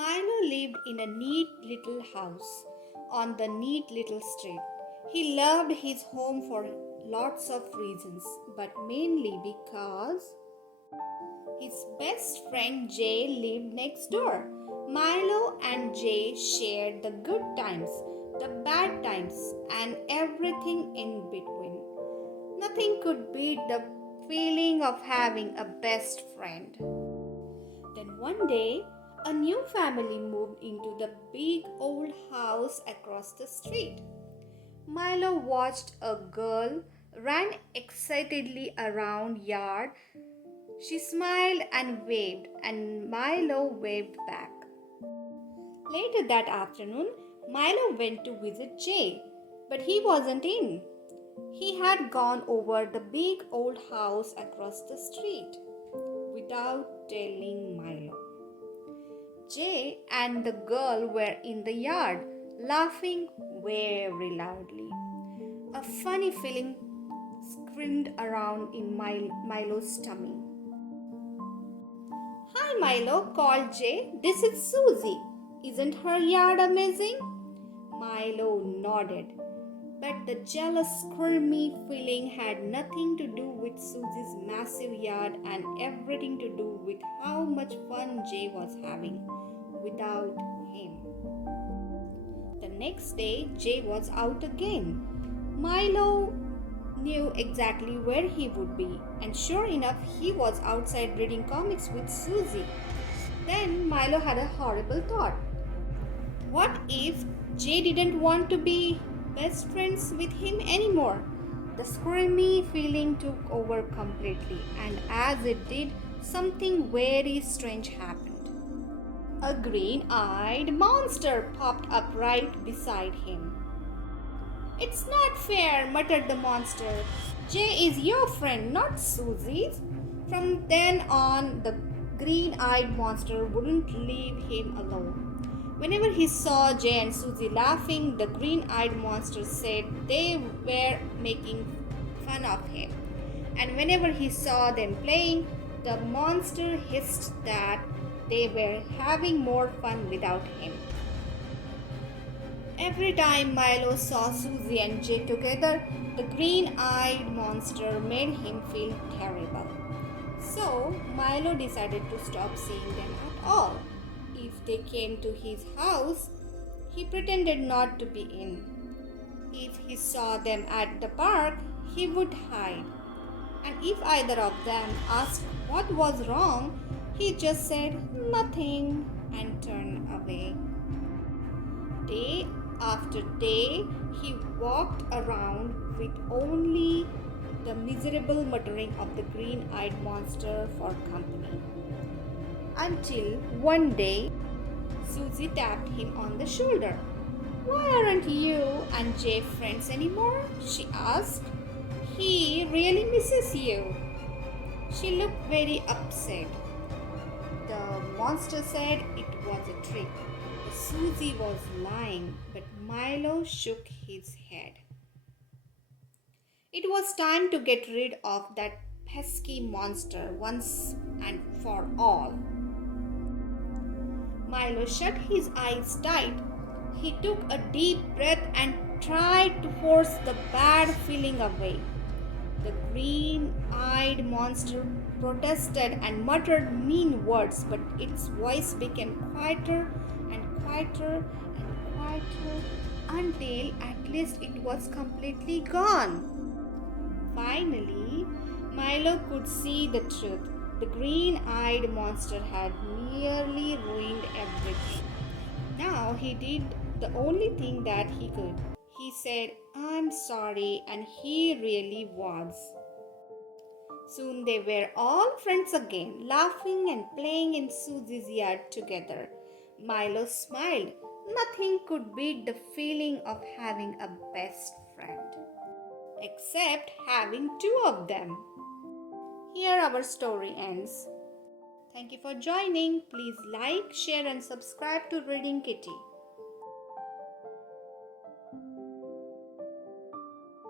Milo lived in a neat little house on the neat little street. He loved his home for lots of reasons, but mainly because his best friend Jay lived next door. Milo and Jay shared the good times, the bad times, and everything in between. Nothing could beat the feeling of having a best friend. Then one day, a new family moved into the big old house across the street. Milo watched a girl ran excitedly around yard. She smiled and waved, and Milo waved back. Later that afternoon, Milo went to visit Jay, but he wasn't in. He had gone over the big old house across the street without telling Milo. Jay and the girl were in the yard, laughing very loudly. A funny feeling screamed around in Milo's tummy. "Hi Milo," called Jay. "This is Suzi. Isn't her yard amazing?" Milo nodded, but the jealous, squirmy feeling had nothing to do with Suzi's massive yard and everything to do with how much fun Jay was having without him. The next day, Jay was out again. Milo knew exactly where he would be, and sure enough, he was outside reading comics with Suzi. Then Milo had a horrible thought. What if Jay didn't want to be best friends with him anymore? The squirmy feeling took over completely, and as it did, something very strange happened. A green-eyed monster popped up right beside him. "It's not fair," muttered the monster. "Jay is your friend, not Suzi's." From then on, the green-eyed monster wouldn't leave him alone. Whenever he saw Jay and Suzi laughing, the green-eyed monster said they were making fun of him. And whenever he saw them playing, the monster hissed that they were having more fun without him. Every time Milo saw Suzi and Jay together, the green-eyed monster made him feel terrible. So Milo decided to stop seeing them at all. If they came to his house, he pretended not to be in. If he saw them at the park, he would hide. And if either of them asked what was wrong, he just said nothing and turned away. Day after day, he walked around with only the miserable muttering of the green-eyed monster for company. Until one day, Suzi tapped him on the shoulder. "Why aren't you and Jay friends anymore?" she asked. "He really misses you." She looked very upset. The monster said it was a trick. Suzi was lying, but Milo shook his head. It was time to get rid of that pesky monster once and for all. Milo shut his eyes tight. He took a deep breath and tried to force the bad feeling away. The green-eyed monster protested and muttered mean words, but its voice became quieter and quieter and quieter until at least it was completely gone. Finally, Milo could see the truth. The green-eyed monster had nearly ruined everything. Now he did the only thing that he could. He said, "I'm sorry," and he really was. Soon they were all friends again, laughing and playing in Suzi's yard together. Milo smiled. Nothing could beat the feeling of having a best friend, except having two of them. Here our story ends. Thank you for joining. Please like, share and subscribe to Reading Kitty.